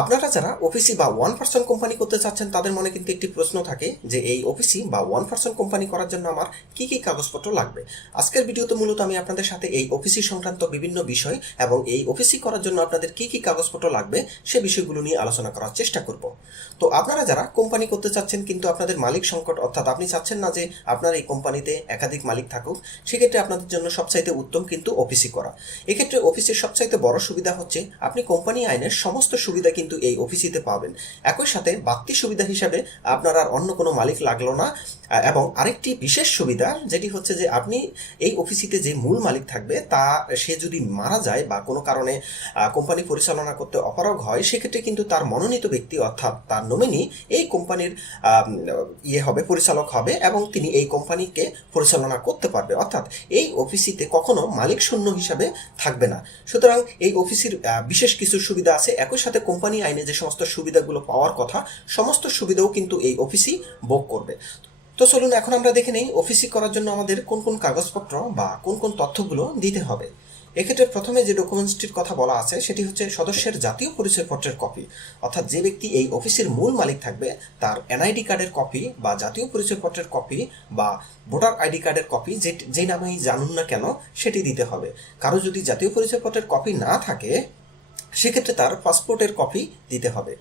আপনারা যারা ওপিসি বা ওয়ান পার্সন কোম্পানি করতে চাচ্ছেন, তাদের মনে কিন্তু একটি প্রশ্ন থাকে যে এই ওপিসি বা ওয়ান পার্সন কোম্পানি করার জন্য আমার কি কি কাগজপত্র লাগবে? আজকের ভিডিওতে মূলত আমি আপনাদের সাথে এই অফিসি সংক্রান্ত বিভিন্ন বিষয় এবং এই অফিসি করার জন্য আপনাদের কি কি কাগজপত্র লাগবে সে বিষয়গুলো নিয়ে আলোচনা করার চেষ্টা করব। তো আপনারা যারা কোম্পানি করতে চাচ্ছেন কিন্তু আপনাদের মালিক সংকট, অর্থাৎ আপনি চাচ্ছেন না যে আপনার এই কোম্পানিতে একাধিক মালিক থাকুক, সেক্ষেত্রে আপনাদের জন্য সবচাইতে উত্তম কিন্তু অফিসি করা। এক্ষেত্রে অফিসের সবচাইতে বড় সুবিধা হচ্ছে, আপনি কোম্পানি আইনের সমস্ত সুবিধা কিন্তু এই অফিসিতে পাবেন। একই সাথে বাড়তি সুবিধা হিসাবে আপনার আর অন্য কোনো মালিক লাগল না। এবং আরেকটি বিশেষ সুবিধা, যেটি হচ্ছে যে আপনি এই অফিসিতে যে মূল মালিক থাকবে, তা সে যদি মারা যায় বা কোনো কারণে কোম্পানি পরিচালনা করতে অপারগ হয়, সেক্ষেত্রে কিন্তু তার মনোনীত ব্যক্তি অর্থাৎ তার নমিনি এই কোম্পানির ইয়ে হবে, পরিচালক হবে এবং তিনি এই কোম্পানিকে পরিচালনা করতে পারবে। অর্থাৎ এই অফিসিতে কখনো মালিক শূন্য হিসাবে থাকবে না। সুতরাং এই অফিসের বিশেষ কিছু সুবিধা আছে। একই সাথে কোম্পানি আইনে যে সমস্ত সুবিধাগুলো পাওয়ার কথা, সমস্ত সুবিধাও কিন্তু এই অফিসই ভোগ করবে। তো চলুন এখন আমরা দেখে নেই অফিসি করার জন্য আমাদের কোন কোন কাগজপত্র বা কোন কোন তথ্যগুলো দিতে হবে। এক্ষেত্রে প্রথমে যে ডকুমেন্টসটির কথা বলা আছে, সেটি হচ্ছে সদস্যের জাতীয় পরিচয়পত্রের কপি অর্থাৎ যে ব্যক্তি এই অফিসের মূল মালিক থাকবে, তার এনআইডি কার্ডের কপি বা জাতীয় পরিচয়পত্রের কপি বা ভোটার আইডি কার্ডের কপি যে যে নামেই জানুন না কেন, সেটি দিতে হবে। কারও যদি জাতীয় পরিচয়পত্রের কপি না থাকে সেক্ষেত্রে তার পাসপোর্টের কপি দিতে হবে।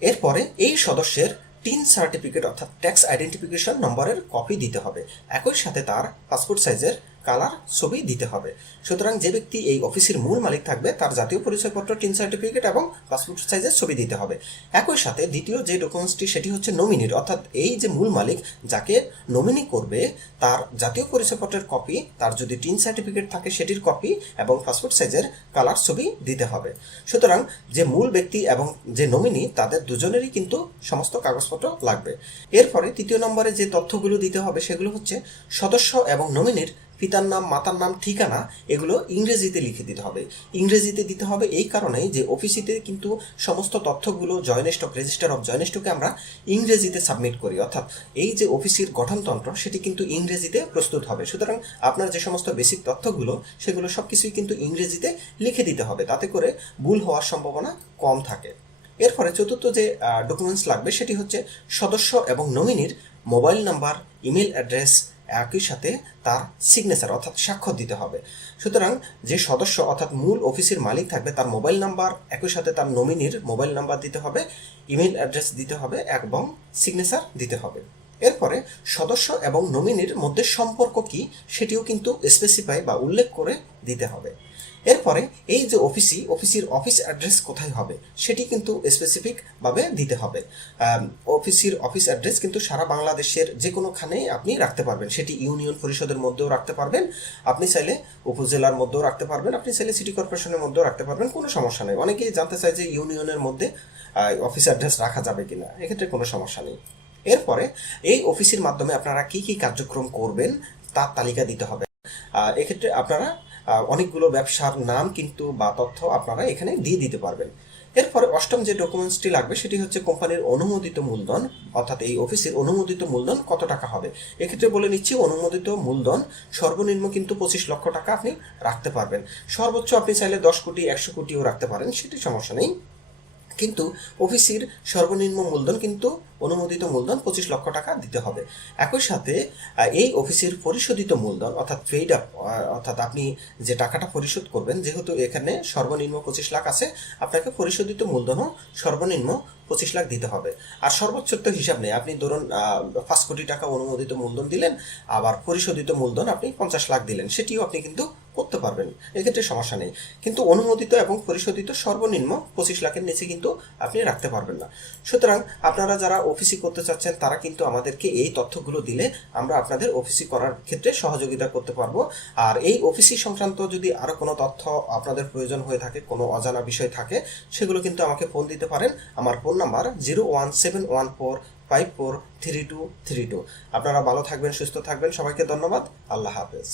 এরপরে এই সদস্যের টিন সার্টিফিকেট অর্থাৎ ট্যাক্স আইডেন্টিফিকেশন নম্বরের কপি দিতে হবে। একই সাথে তার পাসপোর্ট সাইজের কালার ছবি দিতে হবে। সুতরাং যে ব্যক্তি এই অফিসের মূল মালিক থাকবে, তার জাতীয় পরিচয়পত্র, টিন সার্টিফিকেট এবং পাসপোর্ট সাইজের ছবি দিতে হবে। একই সাথে দ্বিতীয় যে ডকুমেন্টসটি সেটি হচ্ছে নমিনির অর্থাৎ এই যে মূল মালিক, যাকে নমিনি করবে, তার জাতীয় পরিচয়পত্রের কপি তার যদি টিন সার্টিফিকেট থাকে, সেটির কপি এবং পাসপোর্ট সাইজের কালার ছবি দিতে হবে। সুতরাং যে মূল ব্যক্তি এবং যে নমিনি তাদের দুজনেরই কিন্তু সমস্ত কাগজপত্র লাগবে। এরপরে তৃতীয় নম্বরে যে তথ্যগুলো দিতে হবে, সেগুলো হচ্ছে সদস্য এবং নমিনির পিতার নাম, মাতার নাম, ঠিকানা এগুলো ইংরেজিতে লিখে দিতে হবে। ইংরেজিতে দিতে হবে এই কারণেই যে অফিসিতে কিন্তু সমস্ত তথ্যগুলো joint stock register of joint স্টকে আমরা ইংরেজিতে সাবমিট করি। অর্থাৎ এই যে অফিসের গঠনতন্ত্র, সেটি কিন্তু ইংরেজিতে প্রস্তুত হবে। সুতরাং আপনার যে সমস্ত বেসিক তথ্যগুলো, সেগুলো সব কিছুই কিন্তু ইংরেজিতে লিখে দিতে হবে। তাতে করে ভুল হওয়ার সম্ভাবনা কম থাকে। এরপরে চতুর্থ যে ডকুমেন্টস লাগবে, সেটি হচ্ছে সদস্য এবং নমিনির মোবাইল নাম্বার ইমেল অ্যাড্রেস একই সাথে তার সিগনেচার অর্থাৎ স্বাক্ষর দিতে হবে। সুতরাং যে সদস্য, অর্থাৎ মূল অফিসের মালিক থাকবে, তার মোবাইল নাম্বার একই সাথে তার নমিনির মোবাইল নাম্বার দিতে হবে ইমেল অ্যাড্রেস দিতে হবে এবং সিগনেচার দিতে হবে। এরপরে সদস্য এবং নমিনির মধ্যে সম্পর্ক কি সেটিও কিন্তু স্পেসিফাই বা উল্লেখ করে দিতে হবে। এরপরে এই যে অফিসি অফিসের অফিস অ্যাড্রেস কোথায় হবে সেটি কিন্তু স্পেসিফিক ভাবে দিতে হবে। অফিসের অফিস অ্যাড্রেস কিন্তু সারা বাংলাদেশের যে কোনোখানে আপনি রাখতে পারবেন। সেটি ইউনিয়ন পরিষদের মধ্যেও রাখতে পারবেন। আপনি চাইলে উপজেলার মধ্যেও রাখতে পারবেন। আপনি চাইলে সিটি কর্পোরেশনের মধ্যেও রাখতে পারবেন। কোনো সমস্যা নেই। অনেকেই জানতে চায় যে ইউনিয়নের মধ্যে অফিস অ্যাড্রেস রাখা যাবে কিনা। এক্ষেত্রে কোনো সমস্যা নেই। এরপরে এই অফিসের মাধ্যমে আপনারা কি কি কার্যক্রম করবেন তার তালিকা দিতে হবে। এক্ষেত্রে আপনারা অনেকগুলো ব্যবসার নাম কিন্তু বা তথ্য আপনারা এখানে দিয়ে দিতে পারবেন। এরপরে অষ্টম যে ডকুমেন্টসটি লাগবে, সেটি হচ্ছে কোম্পানির অনুমোদিত মূলধন, অর্থাৎ এই অফিসের অনুমোদিত মূলধন কত টাকা হবে? এক্ষেত্রে বলে নিচ্ছি, অনুমোদিত মূলধন সর্বনিম্ন কিন্তু পঁচিশ লক্ষ টাকা আপনি রাখতে পারবেন। সর্বোচ্চ আপনি চাইলে দশ কোটি, একশো কোটিও রাখতে পারেন, সেটি সমস্যা নেই। কিন্তু অফিসের সর্বনিম্ন মূলধন কিন্তু অনুমোদিত মূলধন পঁচিশ লক্ষ টাকা দিতে হবে। একই সাথে এই অফিসের পরিশোধিত মূলধন, অর্থাৎ পেইড আপ অর্থাৎ আপনি যে টাকাটা পরিশোধ করবেন, যেহেতু এখানে সর্বনিম্ন পঁচিশ লাখ আছে, আপনাকে পরিশোধিত মূলধনও সর্বনিম্ন পঁচিশ লাখ দিতে হবে। আর সর্বোচ্চ তো হিসাব নেই। আপনি ধরুন পাঁচ কোটি টাকা অনুমোদিত মূলধন দিলেন, আবার পরিশোধিত মূলধন আপনি পঞ্চাশ লাখ দিলেন, সেটিও আপনি কিন্তু করতে পারবেন। এক্ষেত্রে সমস্যা নেই। কিন্তু অনুমোদিত এবং পরিশোধিত সর্বনিম্ন পঁচিশ লাখের নিচে কিন্তু আপনি রাখতে পারবেন না। সুতরাং আপনারা যারা অফিসি করতে চাচ্ছেন, তারা কিন্তু আমাদেরকে এই তথ্যগুলো দিলে আমরা আপনাদের অফিসি করার ক্ষেত্রে সহযোগিতা করতে পারব। আর এই অফিসি সংক্রান্ত যদি আরও কোনো তথ্য আপনাদের প্রয়োজন হয়ে থাকে, কোনো অজানা বিষয় থাকে, সেগুলো কিন্তু আমাকে ফোন দিতে পারেন। আমার phone number zero one seven one four five four three two three two. আপনারা ভালো থাকবেন, সুস্থ থাকবেন। সবাইকে ধন্যবাদ। আল্লাহ হাফেজ।